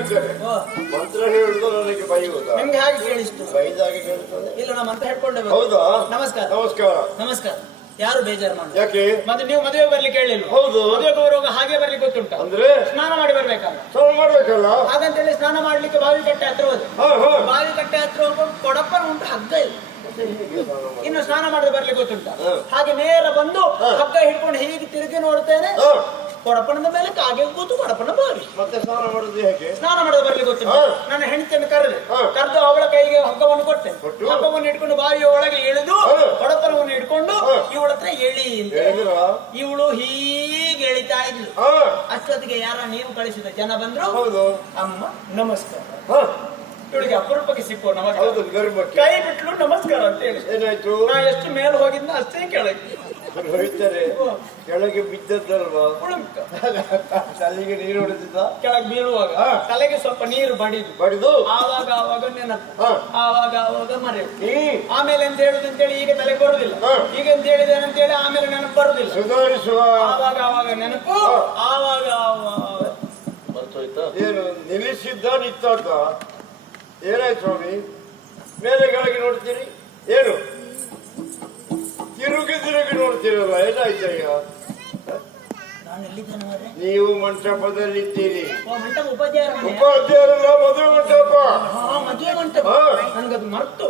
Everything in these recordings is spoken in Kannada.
ಹೇಳ್ತೇನೆ. ಮಂತ್ರ ಹೇಳುದು ನನಗೆ ಬೈಯುವುದಾ? ನಿಮ್ಗೆ ಹಾಗೆ ಕೇಳಿಸ್ತು? ಬೈದಾಗೆ ಕೇಳ್ತದೆ. ಇಲ್ಲ, ನಾ ಮಂತ್ರ ಹೇಳ್ಕೊಂಡೆ. ಹೌದಾ? ನಮಸ್ಕಾರ. ನಮಸ್ಕಾರ. ನಮಸ್ಕಾರ. ಯಾರು ಬೇಜಾರು ಮಾಡಿ? ಯಾಕೆ? ಮತ್ತೆ ನೀವು ಮದುವೆ ಬರ್ಲಿಕ್ಕೆ ಹೇಳಿಲ್ಲ? ಹೌದು. ಮದುವೆ ಬರುವಾಗ ಹಾಗೆ ಬರ್ಲಿಕ್ಕೆ ಗೊತ್ತುಂಟ? ಅಂದ್ರೆ ಸ್ನಾನ ಮಾಡಿ ಬರ್ಬೇಕಲ್ಲ? ಸ್ನಾನ ಮಾಡ್ಬೇಕಲ್ಲ. ಹಾಗಂತೇಳಿ ಸ್ನಾನ ಮಾಡ್ಲಿಕ್ಕೆ ಬಾವಿ ಕಟ್ಟೆ ಹತ್ರ ಹೋದೆ. ಬಾವಿ ಕಟ್ಟೆ ಹತ್ರ ಹೋಗ್ಕೊಂಡು ಕೊಡಪ್ಪನ ಉಂಟು, ಹಗ್ಗ ಇಲ್ಲ. ಇನ್ನು ಸ್ನಾನ ಮಾಡದೆ ಬರ್ಲಿಕ್ಕೆ ಗೊತ್ತುಂಟ? ಹಾಗೆ ನೇರ ಬಂದು ಹಗ್ಗ ಹಿಡ್ಕೊಂಡು ಹೀಗೆ ತಿರುಗಿ ನೋಡ್ತೇನೆ, ಕೊಡಪಣದ ಮೇಲೆ ಕಾಗೆ ಕೂತು ಕೊಡಪಣ ಬಾವಿ. ಮತ್ತೆ ಸ್ನಾನ ಮಾಡುದು ಹೇಗೆ? ಸ್ನಾನ ಮಾಡದೆ ಬರ್ಲಿಕ್ಕೆ ಗೊತ್ತಿಲ್ಲ. ನನ್ನ ಹೆಂಡತಿಯನ್ನು ಕರೆದು ಅವಳ ಕೈಗೆ ಹಗ್ಗವನ್ನು ಕೊಟ್ಟೆ. ಹಗ್ಗವನ್ನು ಇಟ್ಕೊಂಡು ಬಾವಿಯ ಒಳಗೆ ಇಳಿದು ಕೊಡಪನವನ್ನು ಇಟ್ಕೊಂಡು ಇವಳ ಹತ್ರ ಎಳಿ ಅಂತ ಇವಳು ಹೀಗೆ ಎಳಿತಾ ಇದ್ಲು. ಅಷ್ಟೊತ್ತಿಗೆ ಯಾರ ನೀವು ಕಳಿಸಿದ ಜನ ಬಂದ್ರು. ಅಮ್ಮ ನಮಸ್ಕಾರ. ಇವಳಿಗೆ ಅಪರೂಪಕ್ಕೆ ಸಿಕ್ಕೋ ನಮಸ್ಕಾರ. ಕೈ ಬಿಟ್ಲು ನಮಸ್ಕಾರ ಅಂತ ಹೇಳಿ. ಏನಾಯ್ತು? ನಾ ಎಷ್ಟು ಮೇಲೆ ಹೋಗಿದ್ದ ಅಷ್ಟೇ ಕೆಳಗೆ ಹೋಯ್ತಾರೆ. ಕೆಳಗೆ ಬಿದ್ದದ್ದಲ್ವಾ? ತಲೆಗೆ ನೀರು ಹೊಡೆದಿದ್ದ. ಕೆಳಗೆ ಬೀಳುವಾಗ ತಲೆಗೆ ಸ್ವಲ್ಪ ನೀರು ಬಡಿದು ಆವಾಗ ನೆನಪು, ಆವಾಗ ಮರೆಯುದು. ಆಮೇಲೆ ಎಂತ ಹೇಳುದು ಅಂತೇಳಿ ಈಗ ತಲೆ ಬರುದಿಲ್ಲ. ಈಗ ಎಂತ ಹೇಳಿದ್ದೇನೆ ಅಂತೇಳಿ ಆಮೇಲೆ ನೆನಪು ಬರುದಿಲ್ಲ. ಸುಧಾರಿಸುವ ಆವಾಗ ನೆನಪು, ಆವಾಗ ಬರ್ತೋಯ್ತಾ? ಏನು ನಿಲ್ಲಿಸಿದ್ದ ನಿಂತಾಡ್ದ? ಏನಾಯ್ತು ಸ್ವಾಮಿ? ಮೇಲೆ ಕೆಳಗೆ ನೋಡ್ತೀರಿ, ಏನು ತಿರುಗಿ ನೋಡ್ತೀರಲ್ಲ, ಏನಾಯ್ತು ಈಗ? ನೀವು ಮಂಟಪದಲ್ಲಿದ್ದೀರಿ. ಉಪಾಧ್ಯಾಯರಲ್ಲ, ಮದುವೆ ಮಂಟಪ. ನನಗದು ಮರ್ತು.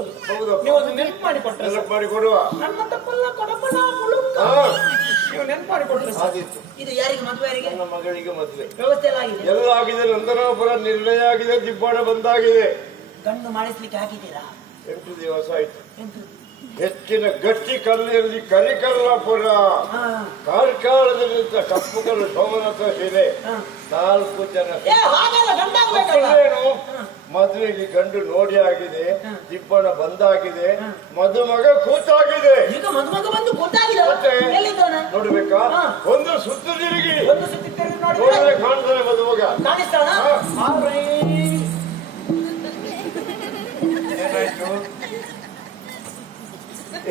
ನೆನಪು ಮಾಡಿ ಕೊಟ್ಟರೆ. ನೆನಪು ಮಾಡಿ ಕೊಡುವ. ನನ್ನ ತಪ್ಪಲ್ಲ, ಕೊಡಪಣ ನೀವು ನೆನಪು ಮಾಡಿ ಕೊಟ್ಟರೆ ಆದಿತ್ತು. ಇದು ಯಾರಿಗೆ ಮದುವೆ? ನನ್ನ ಮಗಳಿಗೆ ಮದುವೆ ವ್ಯವಸ್ಥೆ ಎಲ್ಲ ಆಗಿದೆ. ಎಲ್ಲ ಆಗಿದೆ. ನಂದನಾಪುರ ನಿರ್ಣಯ ಆಗಿದೆ, ದಿಬ್ಬಾಣ ಬಂದಾಗಿದೆ. ಗಂಡು ಮಾಡಿಸ್ಲಿಕ್ಕೆ ಹಾಕಿದ್ದೀರಾ? 8 ದಿವಸ ಆಯ್ತು. ಹೆಚ್ಚಿನ ಗಟ್ಟಿ ಕಲ್ಲಿನಲ್ಲಿ ಕರಿಕಲ್ಲಾಪುರ, ಕಾರ್ಕಳದಲ್ಲಿದ್ದ ಕಪ್ಪು ಕಲ್ಲು ಸೋಮನಾಥ ಶಿಲೆ, 4 ಜನ. ಮದುವೆಗೆ ಗಂಡು ನೋಡಿ ಆಗಿದೆ, ದಿಬ್ಬಣ ಬಂದಾಗಿದೆ, ಮದುಮಗ ಕೂತಾಗಿದೆ. ನೋಡ್ಬೇಕಾ? ಒಂದು ಸುತ್ತು ತಿರುಗಿ ನೋಡಿದ್ರೆ ಕಾಣ್ತಾನೆ ಮದುಮಗ.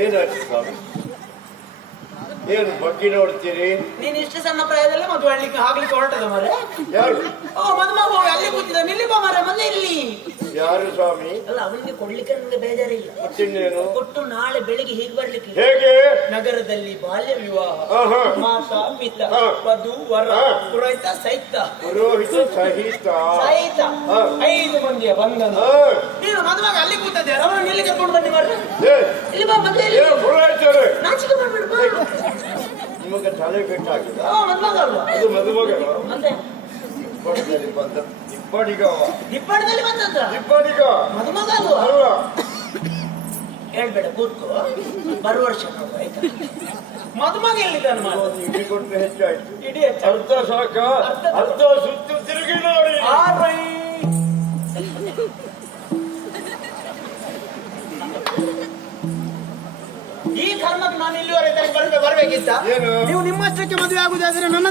ಏನಾಯ್ತು ಸ್ವಾಮಿ? ಏನು ಬಗ್ಗೆ ನೋಡ್ತೀರಿ? ನೀನ್ ಇಷ್ಟು ಸಣ್ಣ ಪ್ರಾಯದಲ್ಲ ಮದುವೆ ಆಗ್ಲಿಕ್ಕೆ ಹೊರಟದ ಮರೆ? ಯಾರು? ಮದುಮಗ ಅಲ್ಲಿ ಕೂತಿದ್ದ, ನಿಲ್ಲಿಪ್ಪ ಮರೆ, ಮೊದಲೇ ಇಲ್ಲಿ. ಯಾರು ಸ್ವಾಮಿ? ಅಲ್ಲ, ಅವನಿಗೆ ಕೊಡ್ಲಿಕ್ಕೆ ನನಗೆ ಬೇಜಾರಿಲ್ಲ. ಮತ್ತಿನ್ನೇನು? ಕೊಟ್ಟು ನಾಳೆ ಬೆಳಿಗ್ಗೆ ಹೀಗೆ ಬರ್ಲಿಕ್ಕೆ. ಹೇಗೆ? ನಗರದಲ್ಲಿ ಬಾಲ್ಯ ವಿವಾಹ, ಮಾತಾ ಪಿತ, ವಧು ವರ, ಪುರೋಹಿತ ಸಹಿತ 5 ಮಂದಿಯ ಬಂಧನ. ನೀನು ಮದುವಾಗ ಅಲ್ಲಿ ಕೂತದ್ದೆ, ಅವನು ಇಲ್ಲಿ ಕರ್ಕೊಂಡು ಬನ್ನಿ ಬರ್ರಿ. ಇಲ್ಲಿ ಬಾ, ಮದುವೆ ನಾಚಿಕೆ ಮಾಡ್ಬಿಡ್ಬಾ. ನಿಮಗೆ ತಲೆ ಬೆಟ್ಟಾಗಿದೆ. ಅದು ಮದುಮಗ ಮತ್ತೆ ದಿಬ್ಬಡಿಗ ಬಂದದ್ದ ಮದುಮಗ ಅಲ್ಲ. ಹೇಳ್ಬೇಡ, ಕೂತ್ಕೋ. ಬರುವ ವರ್ಷ ನೋಡು, ಆಯ್ತಾ? ಮದುಮಗ ಎಲ್ಲಿದ್ದಾನೆ? ಇಡೀ ಕೊಟ್ಟರೆ ಹೆಚ್ಚಾಯ್ತು. ಇಡೀ ಅರ್ಧ ಸಾಕ, ಅರ್ಧ ಸುತ್ತು ತಿರುಗಿ ನೋಡಿ. ಈ ಕರ್ಮಕ್ಕೆ ನಾನು ಇಲ್ಲಿವರೆಗೆ ಬರ್ಬೇಕಿತ್ತ? ನೀವು ನಿಮ್ಮಷ್ಟಕ್ಕೆ ಮದುವೆ ಆಗುದಾದ್ರೆ ನನ್ನ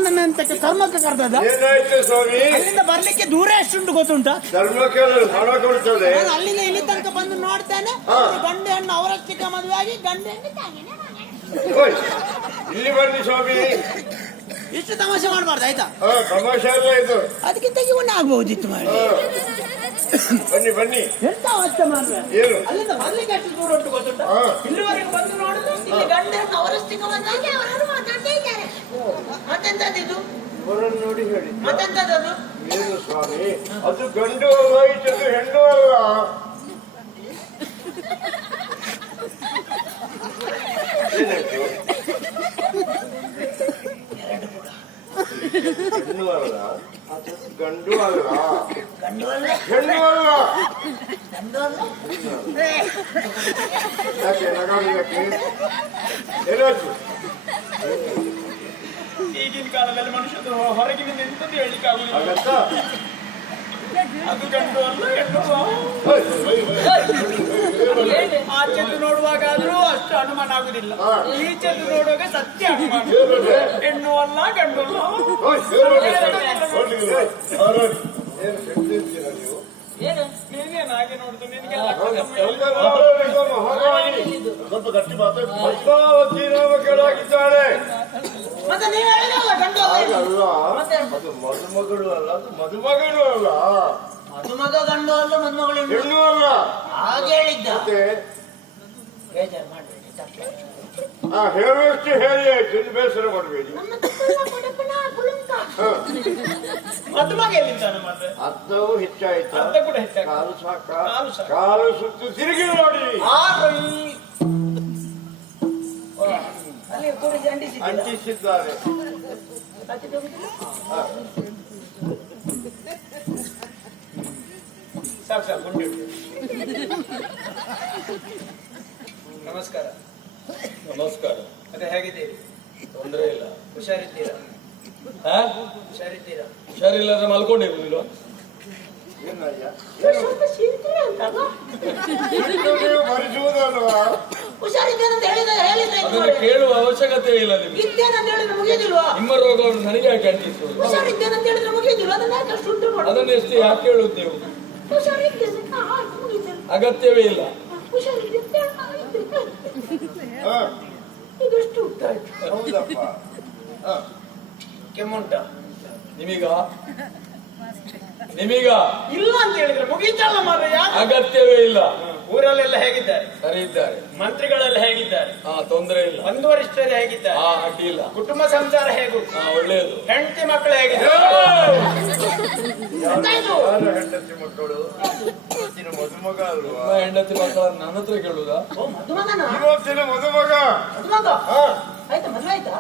ಕರ್ಮಕ್ಕೆ ಕರೆದದ. ಏನಾಯ್ತು ಸ್ವಾಮಿ? ಅಲ್ಲಿಂದ ಬರ್ಲಿಕ್ಕೆ ದೂರ ಎಷ್ಟುಂಟು ಗೊತ್ತುಂಟ? ಧರ್ಮಕ್ಕೆ ಹಣ ಕೊಡ್ತದೆ. ನಾನು ಅಲ್ಲಿಂದ ಇಲ್ಲಿ ತನಕ ಬಂದು ನೋಡ್ತೇನೆ. ಗಂಡು ಹೆಣ್ಣು ಅವರಷ್ಟಕ್ಕೆ ಮದುವೆ ಆಗಿ ಗಂಡು ಹೆಣ್ಣು ಇಲ್ಲಿ ಬನ್ನಿ ಸ್ವಾಮಿ. ಇಷ್ಟು ತಮಾಷೆ ಮಾಡಬಾರ್ದು, ಆಯ್ತಾ? ತಮಾಷೆ ಅಲ್ಲ ಇದು. ಅದಕ್ಕಿಂತ ಇವನ್ನ ಆಗ್ಬಹುದಿತ್ತು ಮಾಡಿ. ಬನ್ನಿ ಬನ್ನಿ. ಎಂತ ಅವಸ್ಥೆ ಮಾಡ್ರೆ? ಏನು? ಅಲ್ಲಿಂದ ಬರ್ಲಿಕ್ಕೆ ಎಷ್ಟು ದೂರ ಉಂಟು ಗೊತ್ತುಂಟ? ಇಲ್ಲಿವರೆಗೆ ಬಂದು ನೋಡುದು, ಇಲ್ಲಿ ಗಂಡ ಹೆಣ್ಣು ಅವರಷ್ಟಕ್ಕೆ ಬಂದಾಗಿ ಅವರು ಮಾತಾಡ್ತಾ ಇದ್ದಾರೆ. ಮತ್ತೆಂತದ್ದು? ಇವರನ್ನು ನೋಡಿ ಹೇಳಿ. ಮತ್ತೆಂತದ್ದು? ಏನು ಸ್ವಾಮಿ? ಅದು ಗಂಡು ಅಲ್ಲ, ಇದು ಹೆಣ್ಣು ಅಲ್ಲ. ಏನಾಯ್ತು? ಹೆಣ್ಣು ಅಲ್ಲ, ಅದು ಗಂಡು ಅಲ್ಲ. ಗಂಡು ಅಲ್ಲ, ಹೆಣ್ಣು ಅಲ್ಲ. ಗಂಡು ಅಲ್ಲ. ಯಾಕೆ ನಗಾಡಲಿಕ್ಕೆ? ಏನಾಯ್ತು? ಈಗಿನ ಕಾಲದಲ್ಲಿ ಮನುಷ್ಯರು ಹೊರಗಿನಿಂದ ಎಂತದ್ದು ಹೇಳಿಕ್ಕೆ ಆಗುದಿಲ್ಲ. ಅದು ಗಂಡು ಅಲ್ಲ, ಹೆಣ್ಣು. ಆಚೆದ್ದು ನೋಡುವಾಗಾದ್ರೂ ಅಷ್ಟು ಅನುಮಾನ ಆಗುದಿಲ್ಲ, ಈಚೆದ್ದು ನೋಡುವಾಗ ಸತ್ಯ ಅನುಮಾನ. ಹೆಣ್ಣು ಅಲ್ಲ, ಗಂಡು ಅಲ್ಲ. ನೀನೇನು ಹಾಗೆ ನೋಡುದು? ನಿನಗೆ ಸ್ವಲ್ಪ ಗಟ್ಟಿ ಮಾತಾಡಿದ್ದಾಳೆ. ಮತ್ತೆ ನೀವು ಹೇಳಿದಲ್ಲ ಗಂಡು ಅಲ್ಲ, ಅದು ಮದುಮಗಳು ಅಲ್ಲ, ಅದು ಮದುಮಗಳು ಅಲ್ಲ. ಮಗ ಗಂಡು ಅಲ್ಲ ಮನ್ಮಗಳು ಹೆಣ್ಣು ಅಲ್ಲ. ಹಾಗೆ ಹೇಳಿದ್ದ. ಮತ್ತೆ ಬೇಜಾರು ಮಾಡಬೇಡಿ, ಹೇಳುವಷ್ಟು ಹೇಳಿ ಆಯ್ತು, ಇನ್ನು ಬೇಸರ ಮಾಡಬೇಡಿ. ಮದುಮಗ ಎಲ್ಲಿದ್ದಾನೆ ಮಾತ್ರ? ಅರ್ಧವು ಹೆಚ್ಚಾಯ್ತು, ಅರ್ಧ ಕೂಡ ಹೆಚ್ಚಾಯ್ತು. ಕಾಲು ಸಾಕ, ಕಾಲು ಸಾಕು. ಕಾಲು ಸುತ್ತು ತಿರುಗಿ ನೋಡಿ. ಅಲ್ಲಿ ತೋರಿಸಿ ಅಂಟಿಸಿದ್ದಾರೆ. ಸಾಕು ಸಾಕು ಗುಂಡಿ. ನಮಸ್ಕಾರ. ನಮಸ್ಕಾರ. ಮತ್ತೆ ಹೇಗಿದ್ದೀರಿ? ತೊಂದರೆ ಇಲ್ಲ. ಹುಷಾರಿದ್ದೀರಾ? ಹುಷಾರಿದ್ದೀರಾ? ಹುಷಾರಿಲ್ಲದ್ರೆ ಮಲ್ಕೊಂಡಿರುವುದಿಲ್ಲ. ಏನಯ್ಯ ಸ್ವಲ್ಪ ಸೀರ್ತೀರಾ ಅಂತಲ್ಲ? ನೀವು ಭರಿಸುವುದಲ್ವಾ? ಹುಷಾರಿದ್ದೇನೆ ಅಂತ ಹೇಳಿದ್ರೆ ಅದನ್ನು ಕೇಳುವ ಅವಶ್ಯಕತೆ ಇಲ್ಲ ನಿಮಗೆ. ಇದ್ದೇನಂತ ಹೇಳಿದ್ರೆ ಮುಗಿಯೋದಿಲ್ವಾ? ನಿಮ್ಮ ರೋಗವನ್ನು ನನಗೆ ಯಾಕೆ ಅಂಟಿಸುವುದು? ಹುಷಾರಿದ್ದೇನೆ ಅಂತ ಹೇಳಿದ್ರೆ ಮುಗಿಯೋದಿಲ್ವಾ? ಅದನ್ನ ಯಾಕೆ ಅಷ್ಟು ಉಂಟು ಮಾಡೋದು? ಅದನ್ನು ಎಷ್ಟು ಯಾಕೆ ಹೇಳುವುದು ನೀವು? ಹುಷಾರಿದ್ದೇನೆ ಮುಗಿಯೋದಿಲ್ಲ. ಅಗತ್ಯವೇ ಇಲ್ಲ. ಹುಷಾರಿದ್ದೇನೆ ಇದಷ್ಟು ಉಂಟಾಯ್ತು. ಹೌದಪ್ಪ. ಕೆಮ್ಮುಂಟ ನಿಮೀಗ ಇಲ್ಲ ಅಂತ ಹೇಳಿದ್ರೆ ಮುಗೀತಲ್ಲ ಮಾರಯ್ಯ. ಅಗತ್ಯವೇ ಇಲ್ಲ. ಊರಲ್ಲೆಲ್ಲ ಹೇಗಿದ್ದಾರೆ? ಸರಿ ಇದ್ದಾರೆ. ಮಂತ್ರಿಗಳೆಲ್ಲ ಹೇಗಿದ್ದಾರೆ? ತೊಂದರೆ ಇಲ್ಲ. ಮುಂದುವರಿಷ್ಠರು ಹೇಗಿದ್ದಾರೆ? ಅಡ್ಡಿ ಇಲ್ಲ. ಕುಟುಂಬ ಸಂಸಾರ ಹೇಗೂ? ಒಳ್ಳೆಯದು. ಹೆಂಡತಿ ಮಕ್ಕಳು ಹೇಗಿದ್ದಾರೆ? ಯಾರು ಹೆಂಡತಿ ಮಕ್ಕಳು? ಇವತ್ತಿನ ಮದುಮಗ ಅಲ್ವಾ? ನಿಮ್ಮ ಹೆಂಡತಿ ಮಕ್ಕಳನ್ನು ನನ್ನ ಹತ್ರ ಕೇಳುವುದಾ? ಮದುಮಗನ? ಇವತ್ತಿನ ಮದುಮಗ. ಮದುಮಗ ಆಯ್ತಾ? ಮದುವೆ ಆಯ್ತಾ?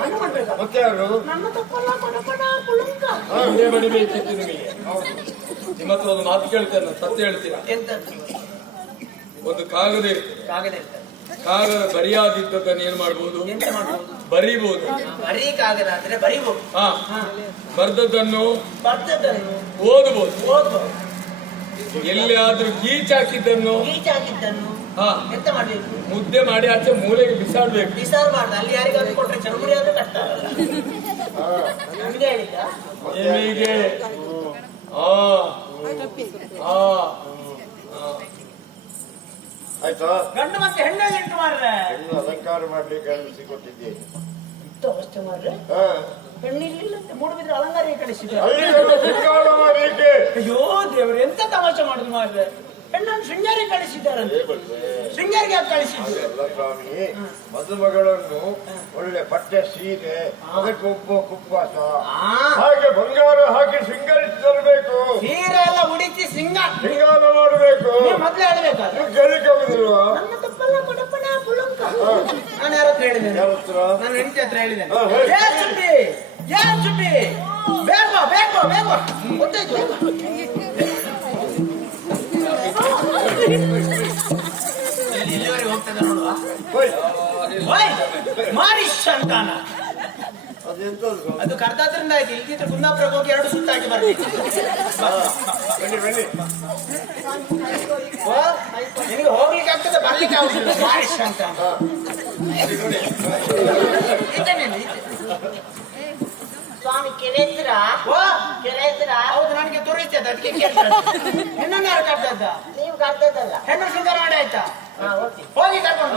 ನನ್ನ ಮಾಡ್ಬೇಕಾ? ಮತ್ತೆ ಯಾರು? ನನ್ನ ತಪ್ಪಲ್ಲ ಕಡಪಡ ಪುಳುಂಕ. ಇದೇ ಬಡಿಬೇಕಿತ್ತು ನಿಮಗೆ. ನಿಮ್ಮ ಹತ್ರ ಒಂದು ಮಾತು ಕೇಳ್ತೇನೆ, ಸತ್ಯ ಹೇಳ್ತೀರಾ? ಎಂತ ಒಂದು ಕಾಗದ ಇರ್ತದೆ. ಕಾಗದ ಇರ್ತದೆ. ಕಾಗದ ಬರಿಯಾದಿದ್ದನ್ನು ಏನ್ ಮಾಡ್ಬೋದು? ಎಂತ ಮಾಡ್ಬೋದು? ಬರೀಬಹುದು. ಬರೀ ಕಾಗದ ಅಂದ್ರೆ ಬರೀಬಹುದು. ಬರ್ದದ್ದನ್ನು ಬರ್ದದ್ದನ್ನು ಓದಬಹುದು. ಓದ್ಬೋದು. ಎಲ್ಲಿಯಾದ್ರೂ ಕೀಚಾಕಿದ್ದನ್ನು ಈಚಾಕಿದ್ದನ್ನು ಎಂತ ಮಾಡ್ಬೇಕು? ಮುದ್ದೆ ಮಾಡಿ ಆಚೆ ಮೂಲೆಗೆ ಬಿಸಾಡ್ಬೇಕು. ಬಿಸಾರಬಾರ್ದು. ಅಲ್ಲಿ ಯಾರಿಗಾದ್ರೂ ಕೊಟ್ರೆ ಚರ್ಮುರಿ ಆದ್ರೂ ಕಷ್ಟ ಆಗಲ್ಲ. ನಮ್ಗೆ ಹೇಳಿದ್ದ ನಿಮಗೆ ಆಯ್ತಾ? ಗಂಡು ಮತ್ತೆ ಹೆಣ್ಣಲ್ಲಿ ಎಂಟು ಮಾರ್ರೆ. ಹೆಣ್ಣು ಅಲಂಕಾರ ಮಾಡ್ಲಿಕ್ಕೆ ಅನಿಸಿ ಕೊಟ್ಟಿದ್ದೇನೆ. ಎಂತ ಅವಸ್ಥೆ ಮಾರ್ರೆ. ಹೆಣ್ಣಿರ್ಲಿಲ್ಲ ಅಂತ ಮೂಡುಬಿದ್ರೆ ಅಲಂಕಾರ ಕಳಿಸಿದ್ರೆ ಅಲ್ಲಿ ಶೃಂಗಾರ ಮಾಡಲಿಕ್ಕೆ. ಅಯ್ಯೋ ದೇವ್ರೆ, ಎಂತ ತಮಾಷೆ ಮಾಡುದು ಮಾರ್ರೆ. ಹೆಣ್ಣನ್ನು ಶೃಂಗಾರಿ ಕಳಿಸಿದ್ದಾರಂತೆ. ಶೃಂಗಾರಿಗೆ ಯಾಕೆ ಕಳಿಸಿದ್ರು? ಅಲ್ಲ ಸ್ವಾಮಿ, ಮದುಮಗಳನ್ನು ಒಳ್ಳೆ ಬಟ್ಟೆ ಸೀರೆ, ಅದಕ್ಕೆ ಕುಪ್ಪಸ, ಹಾಗೆ ಬಂಗಾರ ಹಾಕಿ ಶೃಂಗರಿಸಿ ತರಬೇಕು. ಸೀರೆ ಎಲ್ಲ ಉಡಿಸಿ ಶೃಂಗಾರ ಮಾಡಬೇಕು. ಮೊದ್ಲೇ ಹೇಳ್ಬೇಕಾ? ನೀವು ಗೆಲ್ಲಿಕ್ಕೆ ಹೋಗುದಿಲ್ವಾ? ನನ್ನ ತಪ್ಪಲ್ಲ ಕೊಡಪ್ಪನ ಪುಳುಂಕ. ನಾನು ಯಾರ ಹತ್ರ ಹೇಳಿದ್ದೇನೆ? ಯಾರ ಹತ್ರ? ನನ್ನ ಹೆಂಡತಿ ಹತ್ರ ಹೇಳಿದ್ದೇನೆ. ಹೇಳಿ. ಏನ್ ಸುದ್ದಿ? ಏನ್ ಸುದ್ದಿ? ಬೇಗ ಬಾ, ಬೇಗ ಬಾ, ಬೇಗ ಬಾ. ಗೊತ್ತಾಯ್ತು? ಇಲ್ಲಿವರೆಗೆ ಹೋಗ್ತದೆ ನೋಡುವ. ಮಾರಿಶ್ ಅಂತಾನ. ಅದೆಂತದ್ದು? ಅದು ಕರ್ದಾದ್ರಿಂದ ಆಯ್ತು. ಇಲ್ದಿದ್ರೆ ಕುಂದಾಪುರಕ್ಕೆ ಹೋಗಿ 2 ಸುತ್ತಾಗಿ ಬರ್ಬೇಕು. ಬನ್ನಿ ಬನ್ನಿ. ನಿಮಗೆ ಹೋಗ್ಲಿಕ್ಕೆ ಆಗ್ತದೆ, ಬರ್ಲಿಕ್ಕೆ ಆಗುದಿಲ್ಲ. ಮಾರಿಶ್ ಅಂತ ಸ್ವಾಮಿ ಕೆರೆದ್ರ ಹೌದು, ನನಗೆ ತೋರಿಸ್ತದೆ, ಅದಕ್ಕೆ ಕೇಳ್ತಾರೆ. ಹೆಣ್ಣನ್ನು ಯಾರು ಕರ್ತದ್ದ? ನೀವು ಕರ್ತದಲ್ಲ. ಹೆಣ್ಣು ಶೃಂಗಾರ ಮಾಡಿ ಆಯ್ತಾ? ಓಕೆ. ಹೋಗಿ ಕರ್ಕೊಂಡು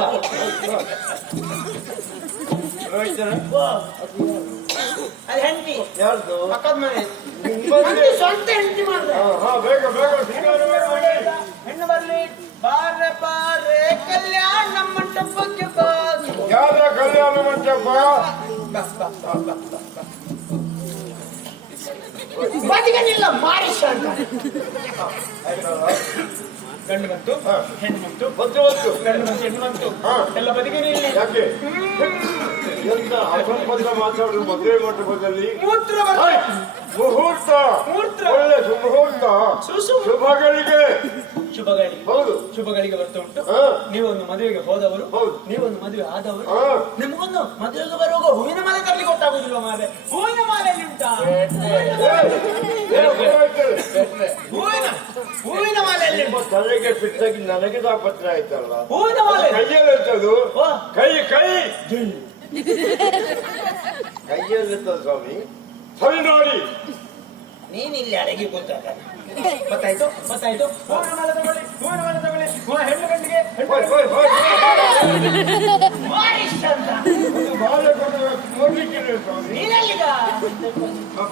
ಬಾ. ಅದು ಹೆಂಡತಿ ಯಾರ್ದು? ಪಕ್ಕದ ಮನೆ. ನಿಮ್ಮದೇ? ಸ್ವಂತ ಹೆಂಡತಿ ಮಾಡ್ದ. ಬೇಗ ಬೇಗ ಶೃಂಗಾರ ಮಾಡಿ. ಹೆಣ್ಣು ಬರ್ಲಿ. ಬಾರೆ ಬಾರೆ ಕಲ್ಯಾಣ ಮಂಟಪಕ್ಕೆ ಬಾ. ಯಾರ ಕಲ್ಯಾಣ ಮಂಟಪ? ಬದಿಗನಿಲ್ಲ, ಮಾರಿಶ್ ಅಂತ. ಆಯ್ತಲ್ಲ? ಗಂಡು ಬಂತು, ಹೆಣ್ಣು ಬಂತು. ಬಂತು ಬಂತು. ಗಂಡು ಬಂತು, ಹೆಣ್ಣು ಬಂತು. ಎಲ್ಲ ಬದಿಗನೇ ಇಲ್ಲಿ. ಯಾಕೆ ಎಂತ ಅಸಂಬದ್ಧ ಮಾತಾಡುದು ಮದುವೆ ಮಂಟಪದಲ್ಲಿ? ಮೂತ್ರ ಮುಹೂರ್ತ, ಮುಹೂರ್ತ. ಒಳ್ಳೆ ಸುಮುಹೂರ್ತ, ಶುಭಗಳಿಗೆ. ಶುಭಗಳಿಗೆ. ಹೌದು, ಶುಭಗಳಿಗೆ ಬರ್ತಾ ಉಂಟು. ಹಾ. ನೀವೊಂದು ಮದುವೆಗೆ ಹೋದವರು, ಹೌದು. ನೀವೊಂದು ಮದುವೆ ಆದವರು. ಹಾ. ನಿಮಗೊಂದು ಮದುವೆಗೆ ಬರುವಾಗ ಹೂವಿನ ಮಾಲೆ ತರಲಿಕ್ಕೆ ಗೊತ್ತಾಗುದಿಲ್ವ ಮಾರೆ? ಹೂವಿನ ಮಾಲೆಯಲ್ಲಿ ಉಂಟಾ? ಹೂವಿನ ಮಾಲೆಯಲ್ಲಿ ನಿಮ್ಮ ತಲೆಗೆ ಬಿಟ್ಟಾಗಿ ನನಗೆ ಪತ್ರ ಆಯ್ತಲ್ಲ. ಹೂವಿನ ಮಾಲೆ ಕೈಯಲ್ಲಿ ಇರ್ತದು. ವಾ. ಕೈ ಕೈಯಲ್ಲಿರ್ತದ ಸ್ವಾಮಿ. ಸರಿ ನೋಡಿ. ನೀನ್ ಇಲ್ಲಿ ಅಡಗಿ ಕೂತಾಗ ಗೊತ್ತಾಯ್ತು, ಗೊತ್ತಾಯ್ತು. ಹೂವಿನ ಮಾಲೆ ತಗೊಳ್ಳಿ, ಹೂವಿನ ಮಾಲೆ ತಗೊಳ್ಳಿ. ಹೆಣ್ಣು ಗಂಡಿಗೆ ಮಾರಿಶ್ ಅಂತ. ಬಾಳೆ ಕೊಡಬೇಕು ನೋಡ್ಲಿಕ್ಕಿಲ್ಲ ಸ್ವಾಮಿ. ನೀನೆಲ್ಲಿಗ?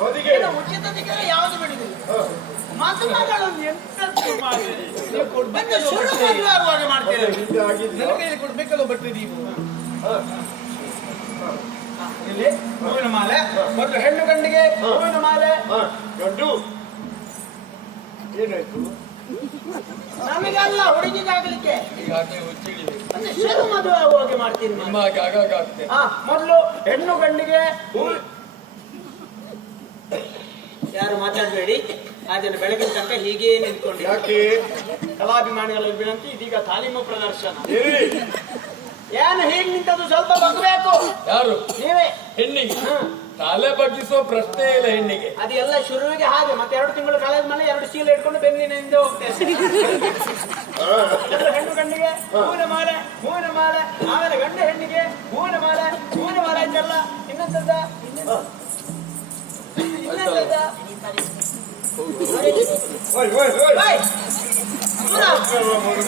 ಬದಿಗೆ ಉಚಿತ ಸಿಕ್ಕರೆ ಯಾವುದು ಬಿಡುದಿಲ್ಲ. ಮದುಮಗಳನ್ನು ಎಂತದ್ದು ಮಾಡಿ ನೀವು ಕೊಡ್ಬೇಕು ಶುರು ಮದುವೆ ಆಗುವಾಗ ಮಾಡ್ತೀರಾ ಆಗಿದ್ಯಾ? ನನ್ನ ಕೈಯಲ್ಲಿ ಕೊಡ್ಬೇಕಲ್ಲ ಬಟ್ಟೆ ನೀವು. ಇಲ್ಲಿ ಹೂವಿನ ಮಾಲೆ ಮತ್ತು ಹೆಣ್ಣು ಗಂಡಿಗೆ ಹೂವಿನ ಮಾಲೆ. ಗಂಡು ಏನಾಯ್ತು? ನಮಗೆಲ್ಲ ಹುಡುಗಿಗಾಗ್ಲಿಕ್ಕೆ ಈಗಾಗಲೇ ಹುಚ್ಚಿಡಿದೆ. ಅಂದ್ರೆ ಶುರು ಮದುವೆ ಆಗುವಾಗೆ ಮಾಡ್ತೀನಿ ನಿಮ್ಮ ಹಾಗೆ ಆಗಾಗ ಆಗ್ತದೆ. ಮೊದಲು ಹೆಣ್ಣು ಗಂಡಿಗೆ ಯಾರು ಮಾತಾಡಬೇಡಿ. ಅದನ್ನು ಬೆಳಗಿನ ತನಕ ಹೀಗೇ ನಿಂತ್ಕೊಂಡು ಯಾಕೆ? ಕಲಾಭಿಮಾನಿಗಳಲ್ಲಿ ವಿನಂತಿ, ಇದೀಗ ತಾಲೀಮು ಪ್ರದರ್ಶನ. ಏರಿ? ಏನು ಹೀಗೆ ನಿಂತದ್ದು ಸ್ವಲ್ಪ ಬಗ್ಬೇಕು ಯಾರು? ನೀವೇ. ಹೆಣ್ಣಿಗೆ ತಲೆ ಬಗ್ಗಿಸೋ ಪ್ರಶ್ನೆ ಇಲ್ಲ ಹೆಣ್ಣಿಗೆ. ಅದೆಲ್ಲ ಶುರುವಿಗೆ ಹಾಗೆ. ಮತ್ತೆ 2 ತಿಂಗಳು ಕಳೆದ ಮೇಲೆ 2 ಚೀಲ ಇಟ್ಕೊಂಡು ಬೆನ್ನಿನಿಂದ ಹೋಗ್ತೇವೆ. ಹೆಣ್ಣು ಗಂಡಿಗೆ ಹೂವಿನ ಮಾಲೆ, ಹೂವಿನ ಮಾಲೆ. ಆಮೇಲೆ ಗಂಡ ಹೆಣ್ಣಿಗೆ ಹೂವಿನ ಮಾಲೆ, ಹೂವಿನ ಮಾಲೆ ಆಯ್ತಲ್ಲ. ಇನ್ನೊಂದದ ಓಯ್ ಓಯ್ ಓಯ್ ಬಾಯ್.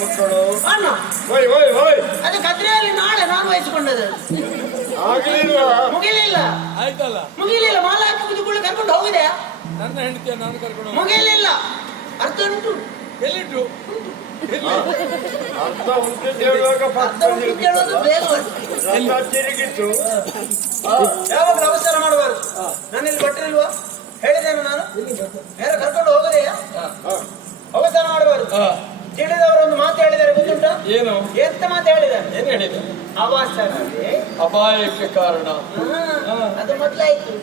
ಮಕ್ಕಳು ಅಣ್ಣ ಓಯ್ ಓಯ್ ಓಯ್ ಅದು ಕದ್ರೆಯಲ್ಲಿ ನಾಳೆ ನಾನು ವಹಿಸಿಕೊಂಡದ್ದು. ಆಗಲಿಲ್ಲ. ಮುಗಿಲಿಲ್ಲ ಆಯ್ತಲ್ಲ, ಮುಗಿಲಿಲ್ಲ. ಮಾಲ ಹಾಕುವುದು ಕೂಡ ಕರ್ಕೊಂಡು ಹೋಗಿದೆ. ನನ್ನ ಹೆಂಡತಿಯ ನಾನು ಕರ್ಕೊಂಡು ಹೋಗ್ತೀನಿ. ಮುಗಿಲಿಲ್ಲ. ಅರ್ಥ ಉಂಟು. ಎಲ್ಲಿಟ್ಟು? ಅರ್ಥ ಉಂಟು ಹೇಳುವಾಗ ಅರ್ಥ ಉಂಟು ಕೇಳೋದು ಬೇಗ ತಿರುಗಿತ್ತು. ಯಾವಾಗ ಅವಸರ ಮಾಡಬಾರದು. ನನ್ನಲ್ಲಿ ಬಟ್ಟರಿಲ್ವಾ ಹೇಳಿದ್ದೇನೆ ನಾನು. ನೇರ ಕರ್ಕೊಂಡು ಹೋಗದೆಯಾ? ಅವಸರ ಮಾಡಬಾರದು. ತಿಳಿದವರು ಒಂದು ಮಾತು ಹೇಳಿದ್ದಾರೆ ಗೊತ್ತುಂಟ? ಏನು? ಎಂತ ಮಾತು ಹೇಳಿದ್ದಾರೆ? ಏನು ಹೇಳಿದ? ಅವಸರವೇ ಅಪಾಯಕ್ಕೆ ಕಾರಣ. ಅದು ಮೊದಲಾಯ್ತು.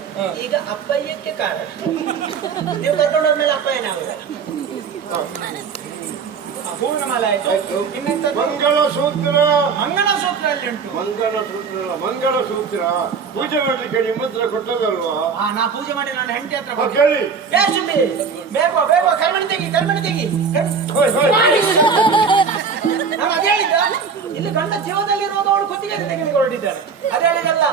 ಈಗ ಅಪ್ಪಯ್ಯಕ್ಕೆ ಕಾರಣ. ನೀವು ಕರ್ಕೊಂಡೋದ ಮೇಲೆ ಅಪ್ಪಯ್ಯನೇ ಆಗುದಲ್ಲ. ಹೂವಿನ ಮಾಲೆ ಆಯ್ತು. ಇನ್ನೆಂತ? ಮಂಗಳಸೂತ್ರ. ಮಂಗಲಸೂತ್ರ ಅಲ್ಲಿ ಉಂಟು. ಮಂಗಳಸೂತ್ರ ಮಂಗಳಸೂತ್ರ ಪೂಜೆ ಮಾಡ್ಲಿಕ್ಕೆ ನಿಮ್ಮತ್ರ ಕೊಟ್ಟದಲ್ವಾ? ನಾ ಪೂಜೆ ಮಾಡಿ ನನ್ನ ಹೆಂಡತಿ ಹತ್ರ ಹಾ, ಕೇಳಿ. ಬೇಗ ಬೇಗ ಕರ್ಮಣಿ ತೆಗಿ, ಕರ್ಮಣಿ ತೆಗಿ. ಹೋಯ್ ಹೋಯ್ ನಾನು ಅದೇ ಹೇಳಿದ್ದ. ಇಲ್ಲಿ ಗಂಡ ಜೀವದಲ್ಲಿ ಇರುವಾಗ ಅವಳು ಕುತ್ತಿಗೆ ತೆಗೆದು ಹೊರಟಿದ್ದಾಳೆ. ಅದೇ ಹೇಳಿದಲ್ಲ,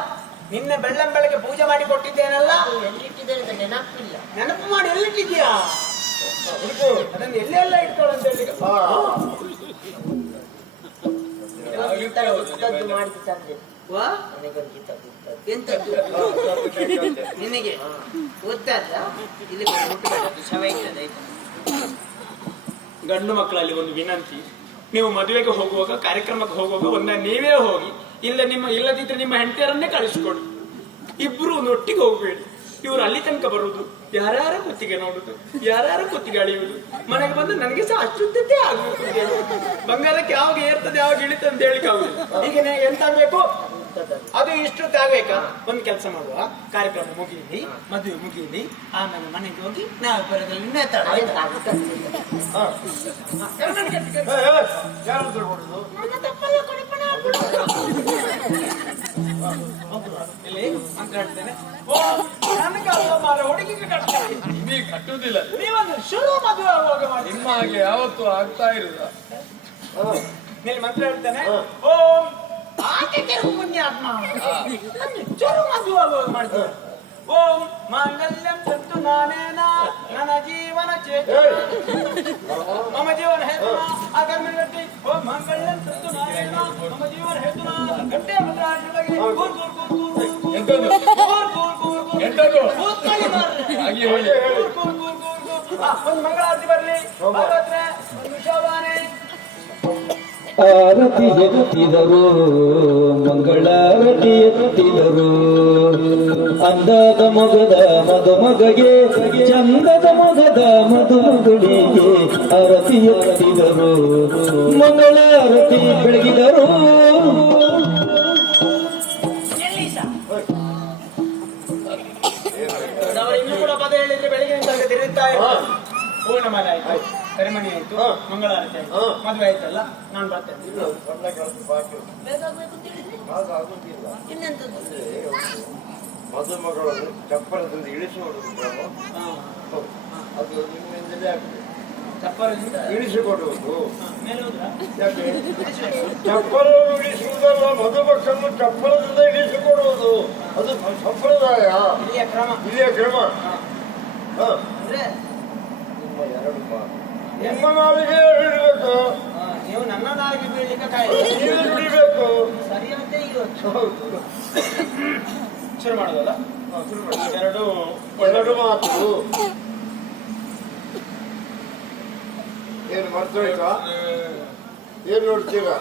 ನಿನ್ನೆ ಬೆಳ್ಳಂ ಬೆಳಗ್ಗೆ ಪೂಜೆ ಮಾಡಿ ಕೊಟ್ಟಿದ್ದೇನಲ್ಲ. ಎಲ್ಲಿಟ್ಟಿದ್ದಾರೆ ಅಂತ ನೆನಪಿಲ್ಲ. ನೆನಪು ಮಾಡಿ ಎಲ್ಲಿಟ್ಟಿದ್ಯಾ? ಅದನ್ನು ಎಲ್ಲೆಲ್ಲ ಇಟ್ಕೊಳ್ಳು ಅಂತ ಹೇಳಿ. ಉತ್ತದ್ದು ಮಾಡಿದ್ದು ತಂದೆ ವಾ ನನಗೊಂದಿದ್ದದ್ದು ಎಂತದ್ದು ನಿನಗೆ ಗೊತ್ತಾದ? ಇಲ್ಲಿ ಶವ ಇರ್ತದೆ. ಗಂಡು ಮಕ್ಕಳಲ್ಲಿ ಒಂದು ವಿನಂತಿ, ನೀವು ಮದುವೆಗೆ ಹೋಗುವಾಗ, ಕಾರ್ಯಕ್ರಮಕ್ಕೆ ಹೋಗುವಾಗ ಒಂದ ನೀವೇ ಹೋಗಿ, ಇಲ್ಲದಿದ್ರೆ ನಿಮ್ಮ ಹೆಂಡತಿಯರನ್ನೇ ಕಳಿಸಿಕೊಡಿ. ಇಬ್ರು ಒಟ್ಟಿಗೆ ಹೋಗ್ಬೇಡಿ. ಇವರು ಅಲ್ಲಿ ತನಕ ಬರುದು, ಯಾರ್ಯಾರ ಕುತ್ತಿಗೆ ನೋಡುದು, ಯಾರ್ಯಾರ ಕುತ್ತಿಗೆ ಅಳಿಯುವುದು. ಮನೆಗೆ ಬಂದು ನನಗೆ ಸಹ ಅಷ್ಟುದ್ದೇ ಆಗ್ಬೇಕು. ಬಂಗಾರಕ್ಕೆ ಯಾವಾಗ ಏರ್ತದೆ ಯಾವಾಗ ಇಳಿತದೆ ಅಂತ ಹೇಳಿಕ್ ಆಗುದಿಲ್ಲ. ಈಗ ಎಂತಾಗ್ಬೇಕು? ಅದು ಇಷ್ಟೊತ್ತಾಗ್ಬೇಕಾ? ಒಂದು ಕೆಲಸ ಮಾಡುವ, ಕಾರ್ಯಕ್ರಮ ಮುಗಿಯಲಿ, ಮದುವೆ ಮುಗಿಯಲಿ, ಆಮೇಲೆ ಮನೆಗೆ ಹೋಗಿ ನಾವು ಬರೋದ್ರಲ್ಲಿ ನೇತಾಡ. ಇಲ್ಲಿ ಅಂತ ಹೇಳ್ತೇನೆ. ನನಗೆ ಅಲ್ಲ ಮಾರ, ಹುಡುಗಿಗೆ ಕಟ್ತಾರೆ. ನಿಮಗೆ ಕಟ್ಟುವುದಿಲ್ಲ. ನೀವೊಂದು ಶುರು ಮದುವೆ ಆಗುವಾಗ ಮಾಡಿ. ನಿಮ್ಮ ಹಾಗೆ ಯಾವತ್ತೂ ಆಗ್ತಾ ಇರುದ? ಇಲ್ಲಿ ಮಂತ್ರ ಹೇಳ್ತೇನೆ. ಓಂ ಆದಿತ್ಯರು ಪುಣ್ಯಾತ್ಮ. ಶುರು ಮದುವೆ ಆಗುವಾಗ ಮಾಡ್ತೇನೆ. ಓಂ ಮಾಂಗಲ್ಯಂ ತಂತು ನಾನೇನ ನನ್ನ ಜೀವನ ಚೇತನ ಮಮ ಜೀವನ ಹೇತುನ ಆಗರ್ಮಿ. ಓಂ ಮಾಂಗಲ್ಯಂ ತಂತು ನಾನೇನ ಮಮ ಜೀವನ ಹೇತುನ. ಗಂಟೆ ಮಂತ್ರ ಹಾಕಿ ಕೂರ್ ಕೂರ್ ಕೂರ್ ಕೂರ್ ಎಂತದ್ದು? ಕೂರ್ ಕೂರ್ ಕೂರ್ ಕೂರ್ ಎಂತದ್ದು? ಕೂತ್ಕೊಳ್ಳಿ ಮಾರ್ರೆ. ಹಾಗೆ ಹೇಳಿ. ಕೂರ್ ಕೂರ್ ಕೂರ್ ಕೂರ್ ಕೂರ್. ಒಂದು ಮಂಗಳಾರತಿ ಬರ್ಲಿ. ಭಾಗವತ್ರೆ ಒಂದು ವಿಷಾವಾನೆ. ಆರತಿ ಎತ್ತಿದರು, ಮಂಗಳಾರತಿ ಎತ್ತಿದರು. ಅಂದದ ಮೊಗದ ಮದುಮಗಗೆ, ಚಂದದ ಮೊಗದ ಮದುಮಗಳಿಗೆ ಆರತಿ ಎತ್ತಿದರು, ಮಂಗಳಾರತಿ ಬೆಳಗಿದರು. ಇನ್ನೂ ಕೂಡ ಪದ ಹೇಳಿದ್ರೆ ಬೆಳಗಿನ ತನಕ ತಿರುಗ್ತಾ ಇರ್ತಾರೆ. ಹೂವಿನ ಮಾಲೆ ಆಯ್ತು, ಸೆರೆಮನಿ ಆಯ್ತು, ಮಂಗಳಾರತಿ ಆಯ್ತು, ಮದುವೆ ಆಯ್ತಲ್ಲ, ನಾನು ಬರ್ತೇನೆ. ಬೇಕಾಗ್ಬೇಕು ಅಂತ ಹೇಳಿದ್ರೆ ಆಗುದಿಲ್ಲ. ಇನ್ನೆಂತದ್ದು? ಮದುಮಗಳನ್ನು ಚಪ್ಪರದಿಂದ ಇಳಿಸಿಕೊಡುವುದು ಅದು ನಿಮ್ಮಿಂದಲೇ ಆಗ್ತದೆ. ಚಪ್ಪರದಿಂದ ಇಳಿಸಿಕೊಡುವುದು ಮೇಲೆ ಹೋದ್ರ? ಯಾಕೆ? ಚಪ್ಪರವನ್ನು ಇಳಿಸುವುದಲ್ಲ, ಮದುಮಕ್ಕನ್ನು ಚಪ್ಪರದಿಂದ ಇಳಿಸಿಕೊಡುವುದು ಅದು ಸಂಪ್ರದಾಯ, ಇಲ್ಲಿಯ ಕ್ರಮ. ಇಲ್ಲಿಯ ಕ್ರಮ. ಅಂದ್ರೆ ನಿಮ್ಮ ಎರಡು ಮಾತು, ನಿಮ್ಮ ನಾಲಿಗೆ ಇಡಬೇಕು, ನೀವು ನನ್ನ ನಾಲಿಗೆ ಬೀಳ್ಲಿಕ್ಕೆ ಕಾಯಿ ನೀವು ನುಡಿಬೇಕು. ಸರಿ ಮತ್ತೆ ಇವತ್ತು ಹೌದು. ಶುರು ಮಾಡೋದಲ್ಲ? ಶುರು ಮಾಡಿ. ಎರಡು ಎರಡು ಮಾತು. ಮರ್ತೋಯ್ತಾ? ಏನ್ ನೋಡ್ತೀರಾ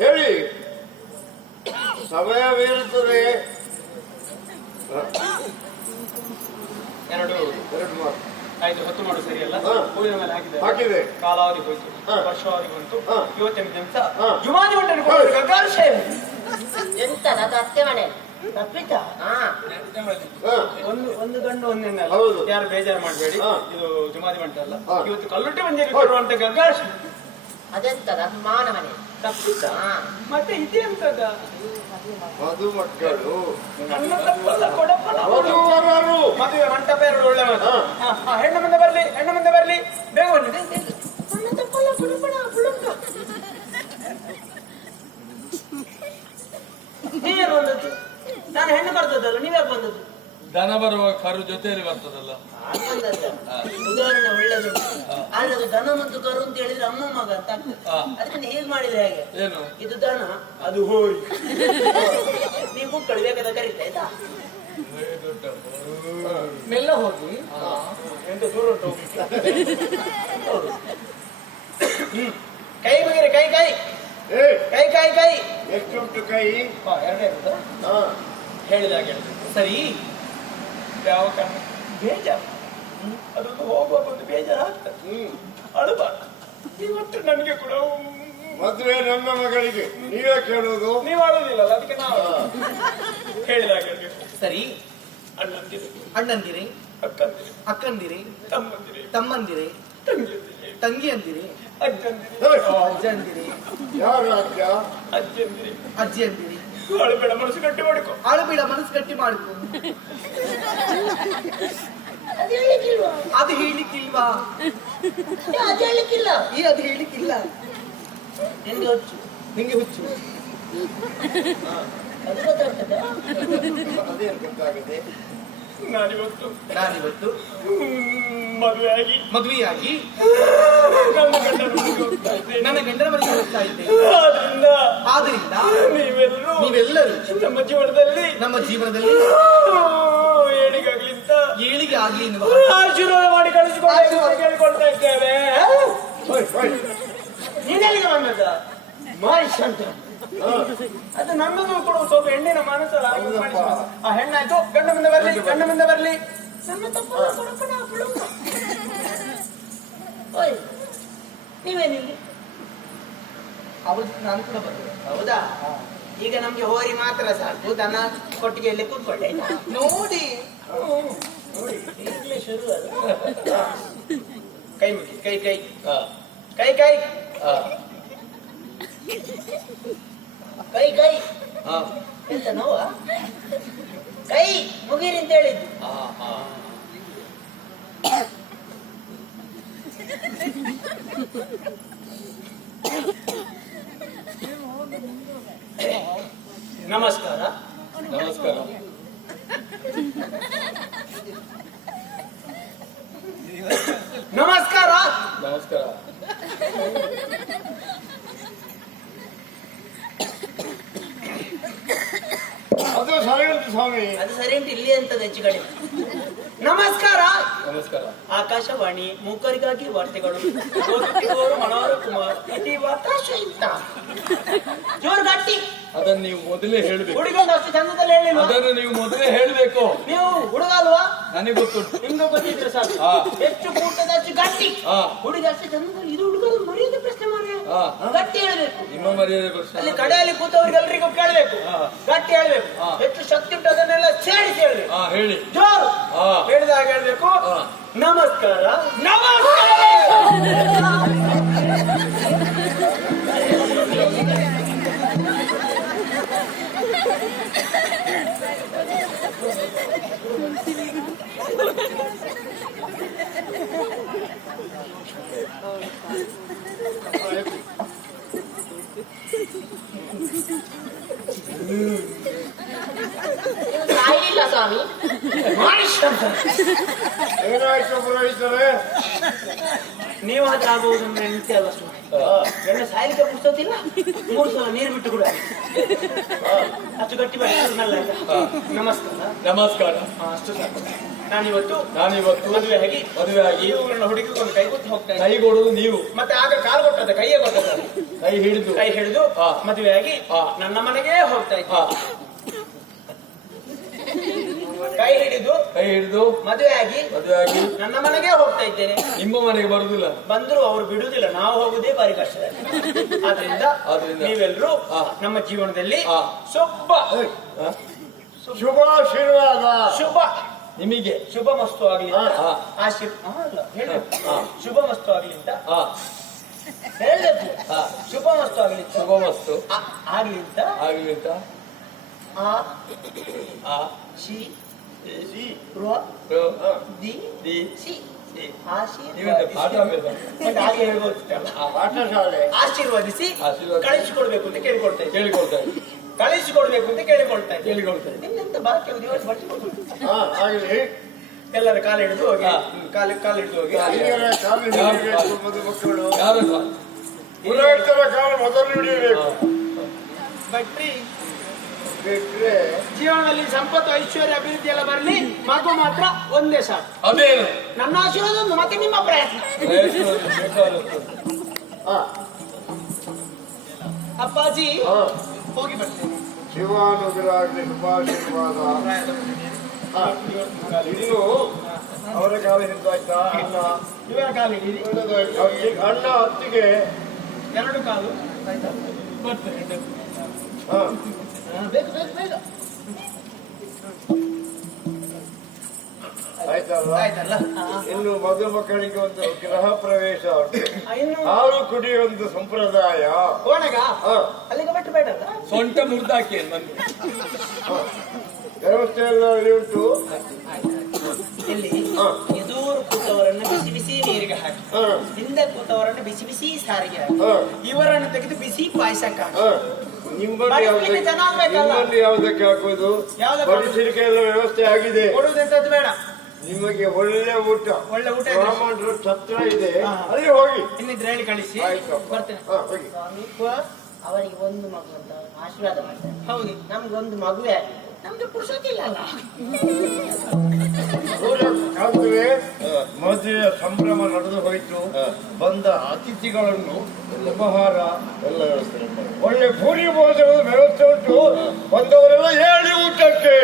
ಹೇಳಿ, ಸಮಯವಿರುತ್ತದೆ. ಎರಡು ಮಾತು ಆಯ್ತು, ಹೊತ್ತು ಮಾಡು ಸರಿಯಲ್ಲ. ಹಾ. ಹೂವಿನ ಮೇಲೆ ಹಾಕಿದೆ, ಹಾಕಿದೆ. ಕಾಲಾವಧಿ ಹೋಯ್ತು, ಹಾ. ವರ್ಷಾವಧಿ ಬಂತು. ಹಾ. ಇವತ್ತಿನ ದಿವಸ ಹಾ. ಯುಗಾದಿ ಮಂಟನೆ ಗಗಾರ್ಷ ಎಂತದ ಅದು ಅತ್ತೆ ಮನೆ ತಪ್ಪಿತ. ಹಾ ಒಂದು ಗಂಡು ಒಂದೆಣ್ಣೆ ಅಲ್ಲ. ಹೌದು. ಯಾರು ಬೇಜಾರು ಮಾಡಬೇಡಿ, ಹಾ. ಇದು ಜುಮಾದಿ ಮಂಟ ಅಲ್ಲ. ಹಾ. ಇವತ್ತು ಕಲ್ಲುಟ್ಟಿ ಬಂದಿರುವಂತ ಗಗಾರ್ಷ ಅದೆಂತದ ಅದು ಮಾವನ ಮನೆ ತಪ್ಪಿತ. ಹಾ ಮತ್ತೆ ಇದೆಂತದ ಮಧು ಮಕ್ಕಳು ನನ್ನ ತಪ್ಪಲ್ಲ, ಕೊಡಪ್ಪಲ್ಲ. ವಧುವರರು. ಮದುವೆ ಮಂಟಪ ಎರಡು ಒಳ್ಳೆ ಮಾತು. ಹಾ. ಹೆಣ್ಣು ಮುಂದೆ ಬರ್ಲಿ, ಹೆಣ್ಣು ಮುಂದೆ ಬರ್ಲಿ, ಬೇಗ ಬನ್ನಿ. ನನ್ನ ತಪ್ಪಲ್ಲ, ಕೊಡಪ್ಪಣ, ಕೊಡಪ್ಪ. ನೀವೇನು ಬಂದದ್ದು? ನಾನು ಹೆಣ್ಣು ಬರ್ತದಲ್ಲ, ನೀವ್ಯಾಕೆ ಬಂದದ್ದು? ದನ ಬರುವ ಕರು ಜೊತೆಯಲ್ಲಿ ಬರ್ತದಲ್ಲ. ಉದಾಹರಣೆ ಒಳ್ಳೇದು, ಆದ್ರೆ ಅದು ದನ ಮತ್ತು ಕರು ಅಂತ ಹೇಳಿದ್ರೆ ಅಮ್ಮ ಮಗ ಅಂತ ಆಗ್ತದೆ. ಹಾ. ಅದಕ್ಕೆ ಹೇಗೆ ಮಾಡಿದ್ರೆ ಹೇಗೆ? ಏನು ಇದು ದನ, ಅದು ಹೋರಿ. ನೀವು ಮಕ್ಕಳು ಬೇಕಾದ ಕರೀತಾ ಆಯ್ತಾ? ಮೆಲ್ಲ ಹೋಗಿ, ಎಂತ ದೂರ ಉಂಟು ಹೋಗ್ಲಿಕ್ಕೆ. ಹೌದು. ಕೈ ಮುಗಿರಿ, ಕೈ ಕೈ ಏ ಕೈ ಕೈ ಕೈ. ಎಷ್ಟುಂಟು ಕೈ? ಎರಡೇ ಇರುತ್ತಾ? ಹಾ ಹೇಳಿದಾಗ ಸರಿ. ಯಾವ ಕಾರಣ ಬೇಜಾರು, ಅದೊಂದು ಹೋಗುವಾಗ ಒಂದು ಬೇಜಾರು ಆಗ್ತದೆ. ಅಳಬಾರ್ದು. ಇವತ್ತು ನನಗೆ ಕೂಡ ಮದುವೆ ನನ್ನ ಮಗಳಿಗೆ ನೀವೇ ಕೇಳುವುದು. ನೀವು ಆಡೋದಿಲ್ಲಲ್ಲ, ಅದಕ್ಕೆ ನಾವು ಹೇಳಿದಾಗ ಸರಿ. ಅಣ್ಣಂದಿರಿ, ಅಣ್ಣಂದಿರಿ, ಅಕ್ಕಂದಿರಿ, ಅಕ್ಕಂದಿರಿ, ತಮ್ಮಂದಿರಿ, ತಮ್ಮಂದಿರಿ, ತಂಗಿಯಂದಿರಿ, ಅಜ್ಜಂದಿರಿ, ಅಜ್ಜಂದಿರಿ, ಯಾರ ರಾಜ್ಯ? ಅಜ್ಜಿಯಂದಿರಿ, ಅಜ್ಜಿಯಂದಿರಿ. ಅಳಬೇಡ, ಮನಸ್ಸು ಗಟ್ಟಿ ಮಾಡಿಕೊ. ಅಳಬೇಡ, ಮನಸ್ಸು ಗಟ್ಟಿ ಮಾಡಿಕೊ. ಅದು ಹೇಳಿಕ್ಕಿಲ್ವಾ ಅದು ಹೇಳಿಕ್ಕಿಲ್ವಾ? ಅದು ಹೇಳಿಕ್ಕಿಲ್ಲ ಅದು ಹೇಳಿಕ್ಕಿಲ್ಲ. ನಿನ್ಗೆ ಹುಚ್ಚು, ನಿಂಗೆ ಹುಚ್ಚು. ಅದು ಗೊತ್ತಾಗ್ತದೆ. ಅದೇನು ಗೊತ್ತಾಗದೆ? ನಾನಿವತ್ತು ಮದುವೆಯಾಗಿ ನನ್ನ ಗಂಡನ ಮನೆಗೆ ಹೋಗ್ತಾ ಇದ್ದೆ. ಆದ್ರಿಂದ ನೀವೆಲ್ಲರೂ ನಮ್ಮ ಜೀವನದಲ್ಲಿ ಏಳಿಗೆ ಆಗ್ಲಿ ಎನ್ನುವ ಆಶೀರ್ವಾದ ಮಾಡಿ ಕೇಳಿಕೊಳ್ತಾ ಇದ್ದೇವೆ. ನೀನೆಲ್ಲಿಗೆ ಬಂದದ? ಮಾಯಿಷ್ ಅಂತ ಅದು ನನ್ನದು ಕೂಡ ಸ್ವಲ್ಪ ಹೆಣ್ಣಿನ ಮನಸ್ಸಲ್ಲ. ಆ ಹೆಣ್ಣಾಯ್ತು, ಗಂಡ ಮುಂದೆ ಬರ್ಲಿ, ಗಂಡ ಮುಂದೆ ಬರ್ಲಿ. ನನ್ನ ತಪ್ಪಲ್ಲ, ಕೊಡಪ್ಪನ, ಕೊಡಪ್ಪ. ಓಯ್ ನೀವೇನಿಲ್ಲಿ? ಹೌದು, ನಾನು ಕೂಡ ಬಂದೆ. ಹೌದಾ? ಈಗ ನಮ್ಗೆ ಹೋರಿ ಮಾತ್ರ ಸಾಕು, ದನ ಕೊಟ್ಟಿಗೆಯಲ್ಲಿ ಕೂತ್ಕೊಳ್ಳಿ. ನೋಡಿ ಈಗಲೇ ಶುರು ಅದು. ಕೈ ಮುಗಿ, ಕೈ ಕೈ ಕೈ ಕೈ ಕೈ ಕೈ. ಎಂತ ನೋವ? ಕೈ ಮುಗೀರಿ ಅಂತ ಹೇಳಿದ್ದು. ನಮಸ್ಕಾರ. ನಮಸ್ಕಾರ. ನಮಸ್ಕಾರ. ನಮಸ್ಕಾರ. ಅದು ಸರಿ ಉಂಟು ಸ್ವಾಮಿ. ಅದು ಸರಿ ಉಂಟು, ಇಲ್ಲಿ ಅಂತದ್ದು ಹೆಚ್ಚು ಕಡಿಮೆ. ನಮಸ್ಕಾರ. ನಮಸ್ಕಾರ. ಆಕಾಶವಾಣಿ ಮೂಕರಿಗಾಗಿ ವಾರ್ತೆಗಳು. ಓದುತ್ತಿರುವವರು ಮನೋಹರ ಕುಮಾರ್. ಇತಿ ವಾತಾಶ ಇತ್ತ ಜೋರು ಗಟ್ಟಿ. ಅದನ್ನು ನೀವು ಮೊದಲೇ ಹೇಳ್ಬೇಕು. ಹುಡುಗಂದು ಅಷ್ಟು ಚಂದದಲ್ಲಿ ಹೇಳಿಲ್ವಾ? ಅದನ್ನು ನೀವು ಮೊದಲೇ ಹೇಳ್ಬೇಕು. ನೀವು ಹುಡುಗ ಅಲ್ವಾ? ನನಗೆ ಗೊತ್ತುಂಟು. ನಿಮ್ಗೆ ಗೊತ್ತಿದ್ರೆ ಸಾಕು. ಹೆಚ್ಚು ಕೂಟದ ಅಷ್ಟು ಗಟ್ಟಿ. ಹುಡುಗ ಅಷ್ಟು ಚಂದದಲ್ಲಿ, ಇದು ಹುಡುಗರು ಮರ್ಯಾದೆ ಪ್ರಶ್ನೆ ಮಾಡಿ ಗಟ್ಟಿ ಹೇಳ್ಬೇಕು. ನಿಮ್ಮ ಮರ್ಯಾದೆ ಪ್ರಶ್ನೆ. ಅಲ್ಲಿ ಕಡೆಯಲ್ಲಿ ಕೂತವ್ರಿಗೆಲ್ಲರಿಗೂ ಕೇಳಬೇಕು, ಗಟ್ಟಿ ಹೇಳ್ಬೇಕು. ಹೆಚ್ಚು ಶಕ್ತಿ ಉಂಟು ಅದನ್ನೆಲ್ಲ ಸೇರಿಸಿ ಹೇಳ್ಬೇಕು. ಹೇಳಿ ಜೋರು ಹೇಳಿದಾಗ ಹೇಳ್ಬೇಕು. ನಮಸ್ಕಾರ. ನಮಸ್ಕಾರ. ಸಾಯಿಲ್ಲ ಸ್ವಾಮಿ. ಏನಾಯ್ತು ಪುರೋಹಿತರೆ? ನೀವು ಆಗುವುದು ಹೆಂಡತಿ ಅಲ್ಲ ಸ್ವಾಮಿ. ಗಂಡ ಸಾಯಲಿಕ್ಕೆ ಪುಸ್ತಕಿಲ್ಲ, 3 ಸಲ ನೀರು ಬಿಟ್ಟು ಕೂಡ ಅಷ್ಟು ಗಟ್ಟಿ ಮಾಡಿ. ನಮಸ್ಕಾರ. ನಮಸ್ಕಾರ. ಅಷ್ಟು ಸಾಕು. ನಾನಿವತ್ತು ಮದುವೆ ಆಗಿ ಇವುಗಳನ್ನ ಹುಡುಕಿಕೊಂಡು ಕೈ ಕೊಟ್ಟು ಹೋಗ್ತಾ ಕೈ ಕೊಡುವುದು ನೀವು, ಮತ್ತೆ ಆಗ ಕಾಲು ಕೊಟ್ಟದ ಕೈಯೇ ಕೊಟ್ಟದ ಕೈ ಹಿಡಿದು ಮದುವೆ ಆಗಿ ನನ್ನ ಮನೆಗೆ ಹೋಗ್ತಾ ಇದ್ದೆ. ಕೈ ಹಿಡಿದು ಮದುವೆ ಆಗಿ ನನ್ನ ಮನೆಗೆ ಹೋಗ್ತಾ ಇದ್ದೇನೆ. ನಿಮ್ಮ ಮನೆಗೆ ಬರುದಿಲ್ಲ, ಬಂದ್ರು ಅವರು ಬಿಡುವುದಿಲ್ಲ, ನಾವು ಹೋಗುದೇ ಬಾರಿ ಕಷ್ಟದಲ್ಲಿ. ಆದ್ರಿಂದ ನೀವೆಲ್ಲರೂ ನಮ್ಮ ಜೀವನದಲ್ಲಿ ಶುಭಾಶೀರ್ವಾದ ಶುಭ ನಿಮಗೆ ಶುಭ ಮಸ್ತು ಆಗ್ಲಿ ಶುಭ ಮಸ್ತು ಆಗ್ಲಿ ಅಂತ ಹೇಳಿದ್ರು. ಶುಭ ಮಸ್ತು ಆಗ್ಲಿ ಶುಭ ಮಸ್ತು ಆಗ್ಲಿ ಅಂತ ಆಶೀರ್ವದಿಸಿ ಕಳಿಸಿಕೊಡ್ಬೇಕು ಅಂತ ಕೇಳಿಕೊಳ್ತಾ ಇದ್ದೆ. ನಿಮ್ಮೆಂತ ಬಾಕಿ ಆಗಲಿ ಎಲ್ಲರ ಕಾಲು ಹಿಡಿದು ಹೋಗಿ ಮಕ್ಕಳು ಯಾರು ಪುರೋಹಿತರ ಕಾಲ ಮೊದಲು ಹಿಡಿಯಬೇಕು. ಭಟ್ರಿ ಬಿಟ್ರೆ ಜೀವನದಲ್ಲಿ ಸಂಪತ್ತು ಐಶ್ವರ್ಯ ಅಭಿವೃದ್ಧಿ ಎಲ್ಲ ಬರಲಿ, ಮಗು ಮಾತ್ರ ಒಂದೇ ಸಾಕು. ಅದೇನು ನನ್ನ ಆಶೀರ್ವಾದ ಒಂದು, ಮತ್ತೆ ನಿಮ್ಮ ಪ್ರಯತ್ನ. ಅಪ್ಪಾಜಿ ಹೋಗಿ ಬರ್ತೇನೆ. ಶಿವಾನುಗ್ರಾಗ್ಲಿ ಶುಭಾಶೀರ್ವಾದ. ಇನ್ನು ಅವರ ಕಾಲ ಹಿಡಿದಾಯ್ತಾ? ಅಣ್ಣ ಇವರ ಕಾಲು ಹಿಡಿದಿ, ಅಣ್ಣ ಅತ್ತಿಗೆ 2 ಕಾಲು ಬರ್ತೇನೆ. ಬೇಗ ಆಯ್ತಲ್ಲ. ಇನ್ನು ಮದುವೆ ಮಕ್ಕಳಿಗೆ ಒಂದು ಗೃಹ ಪ್ರವೇಶ ಉಂಟು, ಇನ್ನು ಹಾಲು ಕುಡಿಯುವ ಸಂಪ್ರದಾಯ. ಓಣಗ ಅಲ್ಲಿಗೆ ಬಿಟ್ಟು ಬೇಡಲ್ಲ, ಸೊಂಟ ಮುರಿದಾಕಿ ಬಂದು ವ್ಯವಸ್ಥೆ ಎಲ್ಲ ಇಲ್ಲಿ ಉಂಟು. ಇಲ್ಲಿ ಎದುರು ಕೂತವರನ್ನ ಬಿಸಿ ಬಿಸಿ ನೀರಿಗೆ ಹಾಕಿ, ಹಿಂದೆ ಕೂತವರನ್ನ ಬಿಸಿ ಬಿಸಿ ಸಾರಿಗೆ ಹಾಕಿ, ಇವರನ್ನು ತೆಗೆದು ಬಿಸಿ ಪಾಯಸಕ್ಕೆ ಹಾಕಿ. ನಿಮ್ಮಲ್ಲಿ ಯಾವುದಕ್ಕೆ ಹಾಕೋದು? ಬಡಿಸಲಿಕ್ಕೆ ಎಲ್ಲ ವ್ಯವಸ್ಥೆ ಆಗಿದೆ. ಕೊಡುವುದಂತದ್ದು ಬೇಡ, ನಿಮಗೆ ಒಳ್ಳೆ ಊಟ ಬ್ರಾಹ್ಮಣರ ಛತ್ರ ಇದೆ, ಅಲ್ಲಿ ಹೋಗಿ. ಇನ್ನಿದ್ರೆ ಹೇಳಿ ಕಳಿಸಿ, ಬರ್ತೇನೆ. ಅವರಿಗೆ ಒಂದು ಮಗು ಅಂತ ಆಶೀರ್ವಾದ ಮಾಡ್ತಾರೆ. ಹೌದು, ನಮ್ಗೊಂದು ಮಗುವೆ ನಮ್ಗೆ ಪುರುಷತಿಲ್ಲ. ಮದುವೆಯ ಸಂಭ್ರಮ ನಡೆದು ಹೋಯಿತು. ಬಂದ ಅತಿಥಿಗಳನ್ನು ಉಪಹಾರ ಎಲ್ಲ ವ್ಯವಸ್ಥೆ, ಒಳ್ಳೆ ಪೂರಿ ಭೋಜನದ ವ್ಯವಸ್ಥೆ ಉಂಟು. ಬಂದವರೆಲ್ಲ ಹೇಳಿ ಊಟಕ್ಕೆ